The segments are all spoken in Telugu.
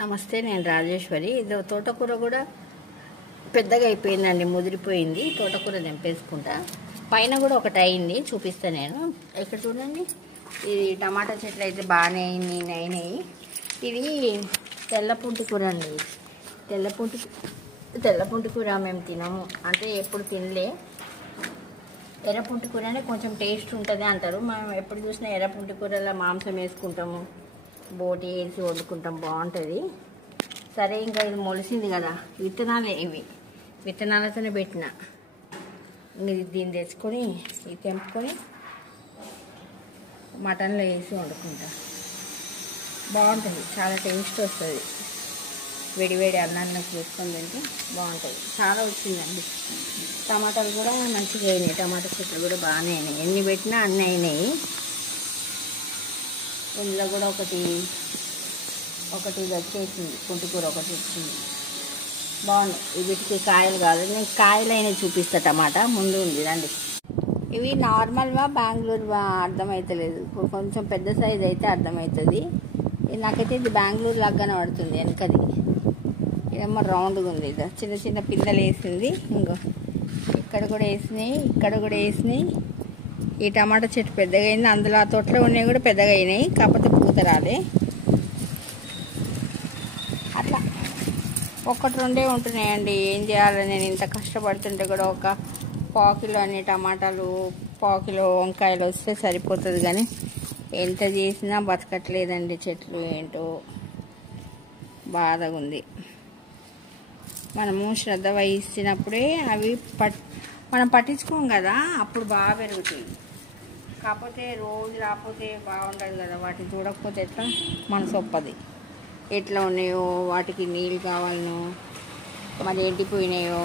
నమస్తే, నేను రాజేశ్వరి. ఇది తోటకూర కూడా పెద్దగా అయిపోయిందండి, ముదిరిపోయింది. తోటకూర తెంపేసుకుంటా. పైన కూడా ఒకటి అయింది, చూపిస్తాను నేను. ఇక్కడ చూడండి, ఇది టమాటా చెట్లు అయితే బాగానే అయినాయి. ఇది తెల్లపుంటి కూర అండి. తెల్లపుంటి కూర మేము తినము, అంటే ఎప్పుడు తినలే. ఎర్రపుంటి కూరనే కొంచెం టేస్ట్ ఉంటుంది అంటారు. మనం ఎప్పుడు చూసినా ఎర్రపుంటి కూరలో మాంసం వేసుకుంటాము, బోటి వేసి వండుకుంటాం, బాగుంటుంది. సరే, ఇంకా ఇది మొలిసింది కదా, విత్తనాలే ఇవి, విత్తనాలతోనే పెట్టిన. ఇది దీన్ని తెచ్చుకొని ఇది తెంపుకొని మటన్లో వేసి వండుకుంటా. బాగుంటుంది, చాలా టేస్ట్ వస్తుంది. వేడివేడి అన్నానికి వేసుకొని తింటే బాగుంటుంది. చాలా వచ్చిందండి. టమాటాలు కూడా మంచిగా అయినాయి, టమాటా చెట్లు కూడా బాగానే అయినాయి. ఎన్ని పెట్టినా అన్నీ అయినాయి. ఇందులో కూడా ఒకటి వచ్చేసింది, పుంటికూర ఒకటి వచ్చింది. బాగుంది. వీటికి కాయలు కాదు, నేను కాయలు అయినా చూపిస్తా. టమాటా ముందు ఉంది రండి. ఇవి నార్మల్గా బెంగళూరువా అర్థమవుతలేదు, కొంచెం పెద్ద సైజ్ అయితే అర్థమవుతుంది. నాకైతే ఇది బెంగళూరు లాగానే పడుతుంది. వెనకది ఇదేమో రౌండ్గా ఉంది. ఇది చిన్న చిన్న పిల్లలు వేసింది. ఇంకో ఇక్కడ కూడా వేసినాయి, ఇక్కడ కూడా వేసినాయి. ఈ టమాటా చెట్టు పెద్దగా అయింది. అందులో ఆ తోటలో ఉన్నాయి కూడా పెద్దగా అయినాయి, కాకపోతే పూత రాలే. అట్లా ఒకటి రెండే ఉంటున్నాయండి. ఏం చేయాలి, నేను ఇంత కష్టపడుతుంటే కూడా ఒక పావుకిలో అన్ని టమాటాలు, పావుకిలో వంకాయలు వస్తే సరిపోతుంది. కానీ ఎంత చేసినా బతకట్లేదండి చెట్లు. ఏంటో బాధగా ఉంది. మనము శ్రద్ధ వహిస్తున్నప్పుడే అవి మనం పట్టించుకోం కదా, అప్పుడు బాగా పెరుగుతాయి. కాకపోతే రోజు రాకపోతే బాగుండదు కదా, వాటిని చూడకపోతే ఎట్లా మనసు ఒప్పది. ఎట్లా ఉన్నాయో, వాటికి నీళ్ళు కావాలనో, మరి ఎండిపోయినాయో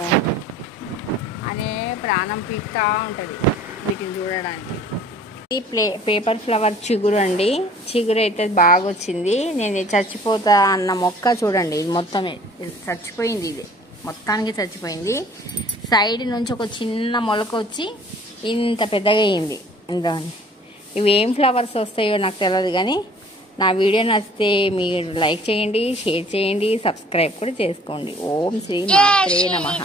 అనే ప్రాణం పీకుతూ ఉంటుంది వీటిని చూడడానికి. ఇది పేపర్ ఫ్లవర్ చిగురు అండి. చిగురు అయితే బాగా వచ్చింది. నేను చచ్చిపోతా అన్న మొక్క చూడండి, ఇది మొత్తమే చచ్చిపోయింది. ఇది మొత్తానికి చచ్చిపోయింది. సైడ్ నుంచి ఒక చిన్న మొలక వచ్చి ఇంత పెద్దగా అయింది. ఇందులో ఇవి ఏం ఫ్లవర్స్ వస్తాయో నాకు తెలియదు. కానీ నా వీడియో నచ్చితే మీరు లైక్ చేయండి, షేర్ చేయండి, సబ్స్క్రైబ్ కూడా చేసుకోండి. ఓం శ్రీ మాత్రే నమః.